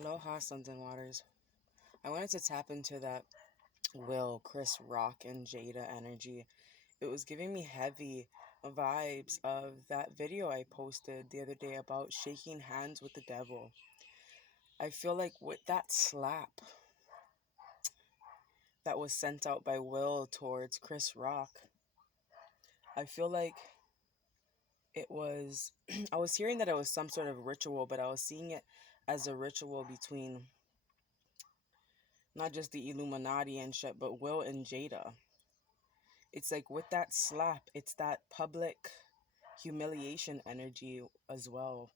Aloha, Suns and Waters. I wanted to tap into that Will, Chris Rock, and Jada energy. It was giving me heavy vibes of that video I posted the other day about shaking hands with the devil. I feel like with that slap that was sent out by Will towards Chris Rock, I feel like it was, I was hearing that it was some sort of ritual, but I was seeing it as a ritual between not just the Illuminati and shit, but Will and Jada. It's like with that slap, it's that public humiliation energy as well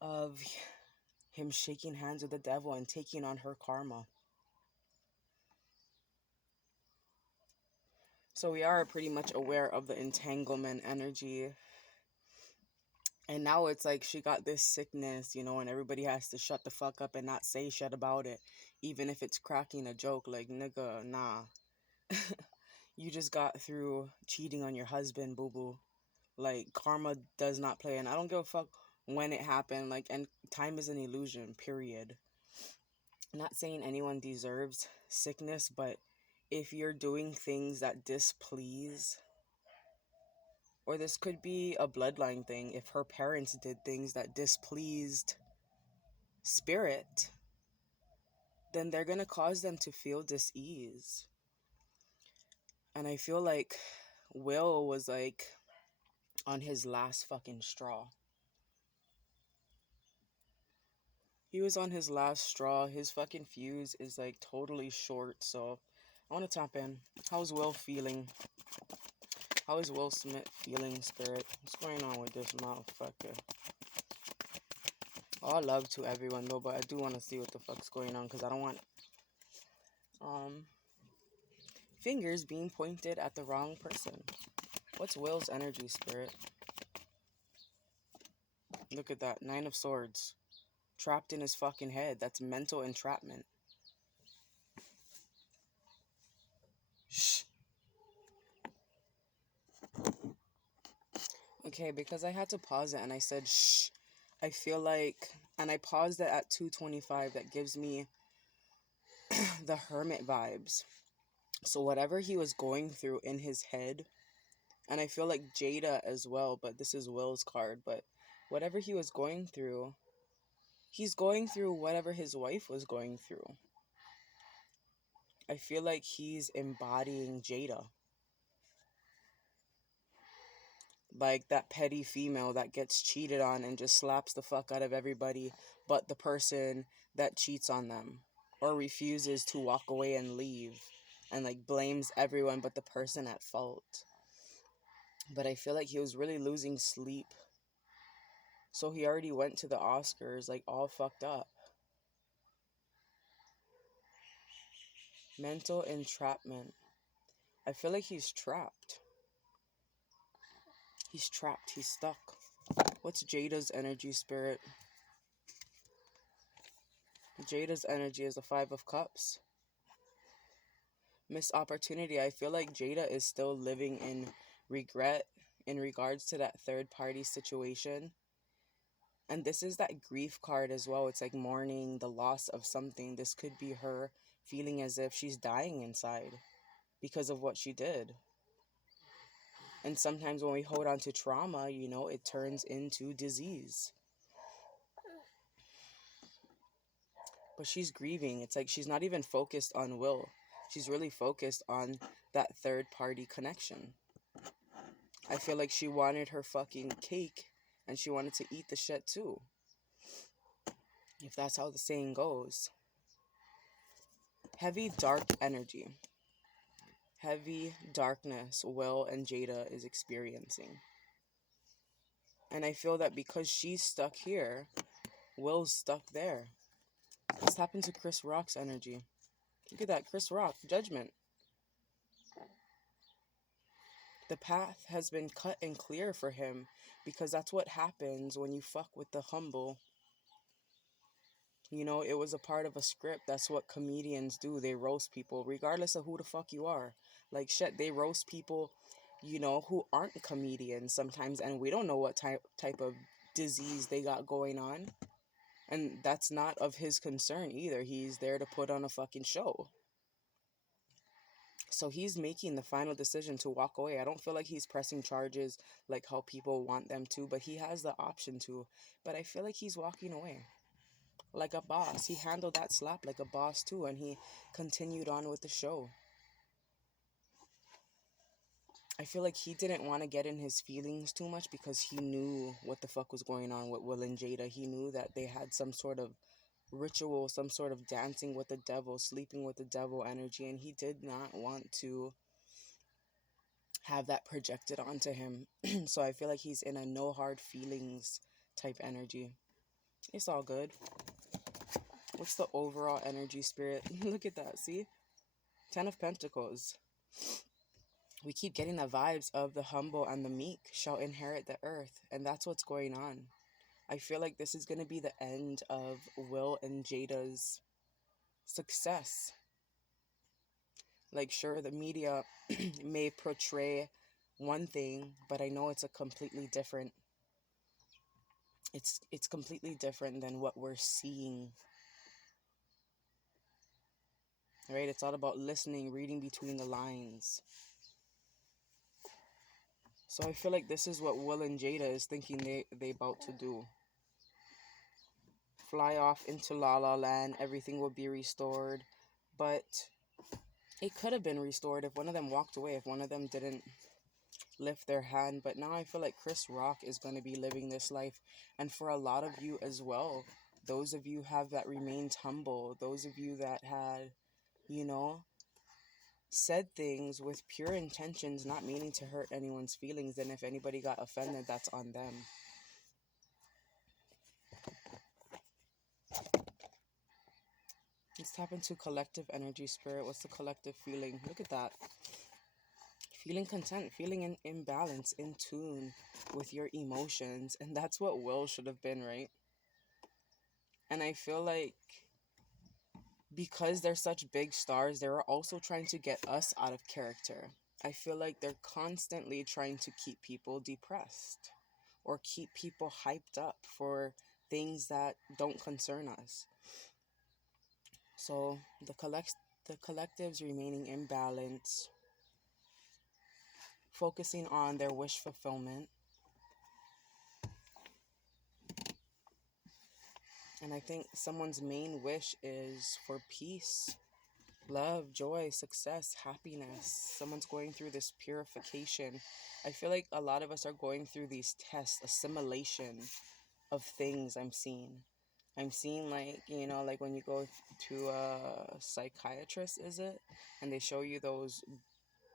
of him shaking hands with the devil and taking on her karma. So we are pretty much aware of the entanglement energy. And now it's like she got this sickness, and everybody has to shut the fuck up and not say shit about it. Even if it's cracking a joke, like, nigga, nah. You just got through cheating on your husband, boo boo. Like, karma does not play, and I don't give a fuck when it happened. Like, and time is an illusion, period. Not saying anyone deserves sickness, but if you're doing things that displease, or this could be a bloodline thing, if her parents did things that displeased spirit, then they're gonna cause them to feel dis-ease. And I feel like Will was like on his last fucking straw. He was on his last straw. His fucking fuse is like totally short. So I want to tap in. How's Will feeling? How is Will Smith feeling, spirit? What's going on with this motherfucker? All love to everyone though, but I do want to see what the fuck's going on because I don't want um fingers being pointed at the wrong person. What's Will's energy, spirit? Look at that. 9 of Swords. Trapped in his fucking head. That's mental entrapment. Shh. Okay, because I had to pause it and I said shh. I feel like, and I paused it at 2:25. That gives me the hermit vibes. So whatever he was going through in his head, and I feel like Jada as well, but this is Will's card, but whatever he was going through, he's going through whatever his wife was going through. I feel like he's embodying Jada. Like that petty female that gets cheated on and just slaps the fuck out of everybody but the person that cheats on them, or refuses to walk away and leave and like blames everyone but the person at fault. But I feel like he was really losing sleep. So he already went to the Oscars like all fucked up. Mental entrapment. I feel like he's trapped. He's trapped. He's stuck. What's Jada's energy, spirit? Jada's energy is the 5 of Cups. Missed opportunity. I feel like Jada is still living in regret in regards to that third party situation. And this is that grief card as well. It's like mourning the loss of something. This could be her feeling as if she's dying inside because of what she did. And sometimes when we hold on to trauma, it turns into disease. But she's grieving. It's like she's not even focused on Will. She's really focused on that third party connection. I feel like she wanted her fucking cake and she wanted to eat the shit too. If that's how the saying goes. Heavy dark energy. Heavy darkness Will and Jada is experiencing. And I feel that because she's stuck here, Will's stuck there. Let's tap into Chris Rock's energy. Look at that, Chris Rock, judgment. The path has been cut and clear for him because that's what happens when you fuck with the humble. It was a part of a script. That's what comedians do. They roast people regardless of who the fuck you are. Like shit, they roast people, who aren't comedians sometimes, and we don't know what type of disease they got going on. And that's not of his concern either. He's there to put on a fucking show. So he's making the final decision to walk away. I don't feel like he's pressing charges like how people want them to, but he has the option to. But I feel like he's walking away like a boss. He handled that slap like a boss too, and he continued on with the show. I feel like he didn't want to get in his feelings too much because he knew what the fuck was going on with Will and Jada. He knew that they had some sort of ritual, some sort of dancing with the devil, sleeping with the devil energy, and he did not want to have that projected onto him. So I feel like he's in a no hard feelings type energy. It's all good. What's the overall energy, spirit? Look at that, see? 10 of Pentacles. We keep getting the vibes of the humble and the meek shall inherit the earth, and that's what's going on. I feel like this is going to be the end of Will and Jada's success. Like, sure, the media may portray one thing, but I know it's a completely different, it's completely different than what we're seeing. Right? It's all about listening, reading between the lines. So I feel like this is what Will and Jada is thinking they about to do. Fly off into La La Land, everything will be restored. But it could have been restored if one of them walked away, if one of them didn't lift their hand. But now I feel like Chris Rock is going to be living this life. And for a lot of you as well, those of you have that remained humble, those of you that had, you know, said things with pure intentions, not meaning to hurt anyone's feelings, and if anybody got offended, that's on them. Let's tap into collective energy, spirit. What's the collective feeling? Look at that. Feeling content, feeling in balance, in tune with your emotions. And that's what Will should have been, right? And I feel like because they're such big stars, they're also trying to get us out of character. I feel like they're constantly trying to keep people depressed or keep people hyped up for things that don't concern us. So the collectives remaining in balance, focusing on their wish fulfillment. And I think someone's main wish is for peace, love, joy, success, happiness. Someone's going through this purification. I feel like a lot of us are going through these tests, assimilation of things I'm seeing. I'm seeing, like, you know, like when you go to a psychiatrist, is it? And they show you those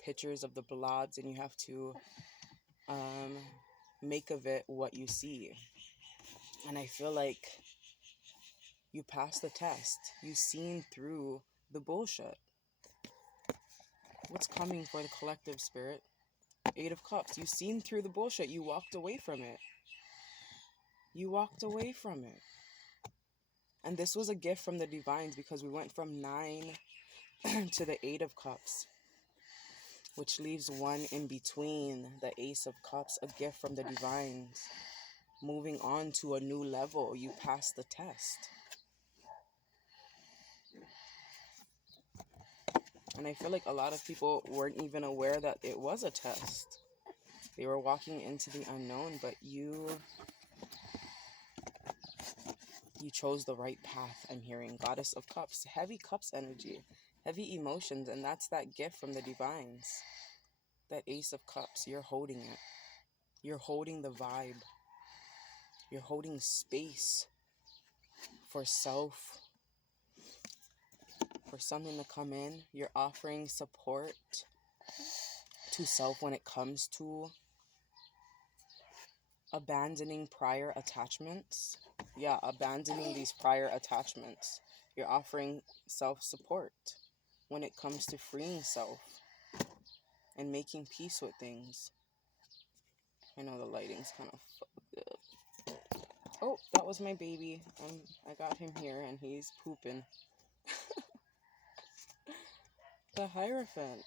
pictures of the blobs and you have to make of it what you see. And I feel like you passed the test. You've seen through the bullshit. What's coming for the collective, spirit? 8 of Cups. You've seen through the bullshit. You walked away from it. You walked away from it. And this was a gift from the divines because we went from 9 to the 8 of Cups, which leaves one in between, the Ace of Cups, a gift from the divines. Moving on to a new level. You passed the test. And I feel like a lot of people weren't even aware that it was a test. They were walking into the unknown, but you chose the right path, I'm hearing. Goddess of Cups, heavy cups energy, heavy emotions, and that's that gift from the divines. That Ace of Cups, you're holding it. You're holding the vibe. You're holding space for self, for something to come in. You're offering support to self when it comes to abandoning prior attachments. Yeah, abandoning these prior attachments. You're offering self-support when it comes to freeing self and making peace with things. I know the lighting's kind of fucked up. Oh, that was my baby. I got him here and he's pooping. The Hierophant.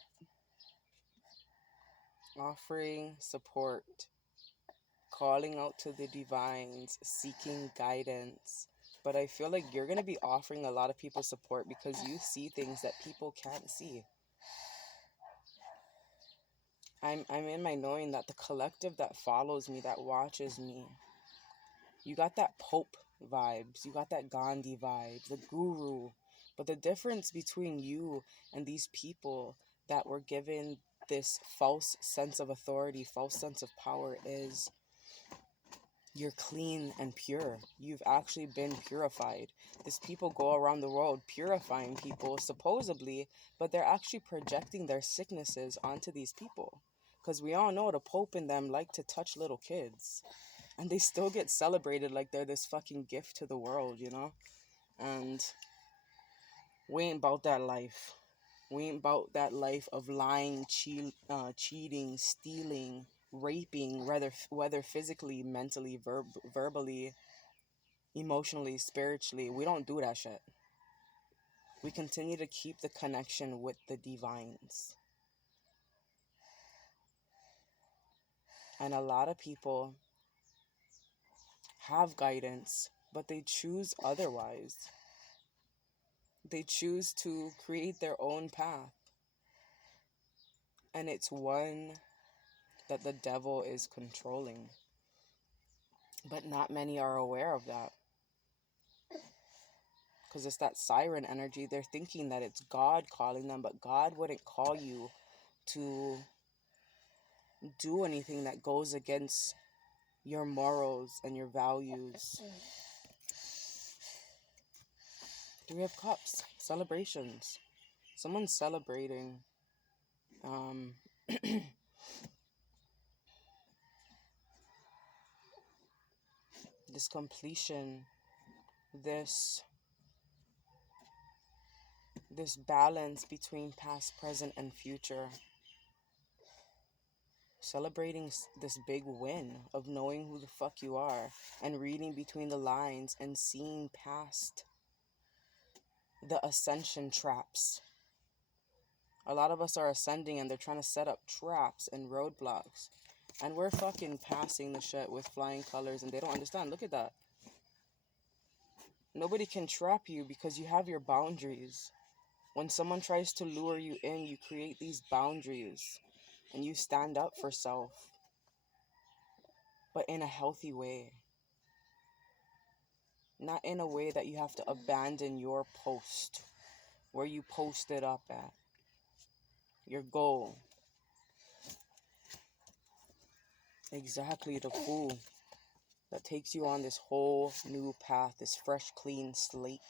Offering support. Calling out to the divines. Seeking guidance. But I feel like you're going to be offering a lot of people support because you see things that people can't see. I'm in my knowing that the collective that follows me, that watches me, you got that Pope vibes, you got that Gandhi vibes, the guru. But the difference between you and these people that were given this false sense of authority, false sense of power, is you're clean and pure. You've actually been purified. These people go around the world purifying people, supposedly, but they're actually projecting their sicknesses onto these people. Because we all know the Pope and them like to touch little kids. And they still get celebrated like they're this fucking gift to the world, you know? And we ain't about that life. We ain't about that life of lying, cheating, stealing, raping, whether physically, mentally, verbally, emotionally, spiritually. We don't do that shit. We continue to keep the connection with the divines. And a lot of people have guidance, but they choose otherwise. They choose to create their own path. And it's one that the devil is controlling. But not many are aware of that. Because it's that siren energy. They're thinking that it's God calling them, but God wouldn't call you to do anything that goes against your morals and your values. Three of Cups, celebrations. Someone's celebrating. This completion, this balance between past, present, and future. Celebrating this big win of knowing who the fuck you are and reading between the lines and seeing past the ascension traps. A lot of us are ascending and they're trying to set up traps and roadblocks. And we're fucking passing the shit with flying colors and they don't understand. Look at that. Nobody can trap you because you have your boundaries. When someone tries to lure you in, you create these boundaries and you stand up for self, but in a healthy way. Not in a way that you have to abandon your post, where you posted up at, your goal. Exactly, the Fool that takes you on this whole new path, this fresh, clean slate.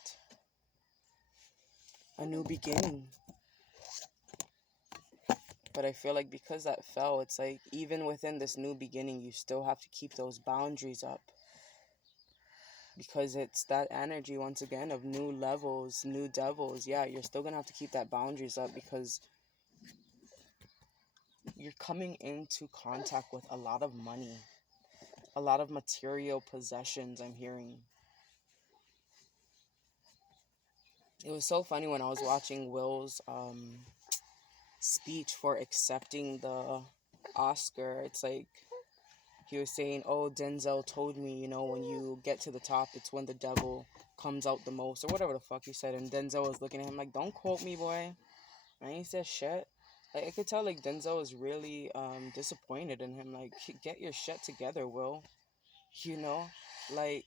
A new beginning. But I feel like because that fell, it's like even within this new beginning, you still have to keep those boundaries up. Because it's that energy, once again, of new levels, new devils. Yeah, you're still going to have to keep that boundaries up because you're coming into contact with a lot of money. A lot of material possessions, I'm hearing. It was so funny when I was watching Will's speech for accepting the Oscar. It's like he was saying, oh, Denzel told me, you know, when you get to the top, it's when the devil comes out the most, or whatever the fuck he said. And Denzel was looking at him like, don't quote me, boy. I ain't said shit. Like, I could tell, like, Denzel was really disappointed in him. Like, get your shit together, Will. You know? Like,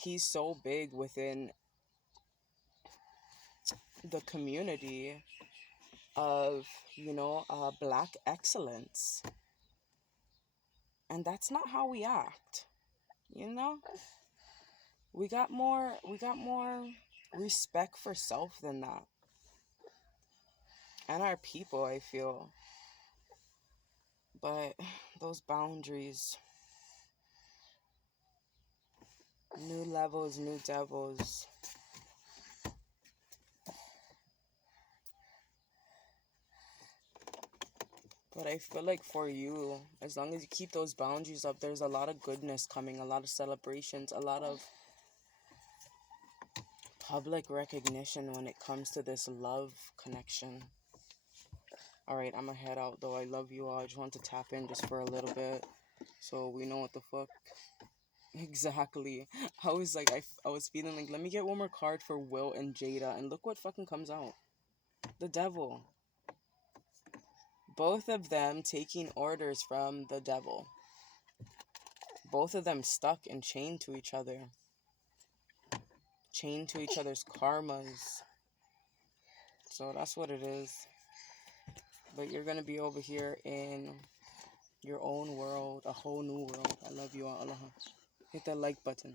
he's so big within the community of, you know, black excellence. And that's not how we act, you know? We got more respect for self than that. And our people, I feel. But those boundaries, new levels, new devils. But I feel like for you, as long as you keep those boundaries up, there's a lot of goodness coming, a lot of celebrations, a lot of public recognition when it comes to this love connection. Alright, I'm gonna head out though. I love you all. I just want to tap in just for a little bit so we know what the fuck Exactly. I was like, I was feeling like, let me get one more card for Will and Jada, and look what fucking comes out. The devil. Both of them taking orders from the devil. Both of them stuck and chained to each other. Chained to each other's karmas. So that's what it is. But you're gonna be over here in your own world, a whole new world. I love you all. Aloha. Hit that like button.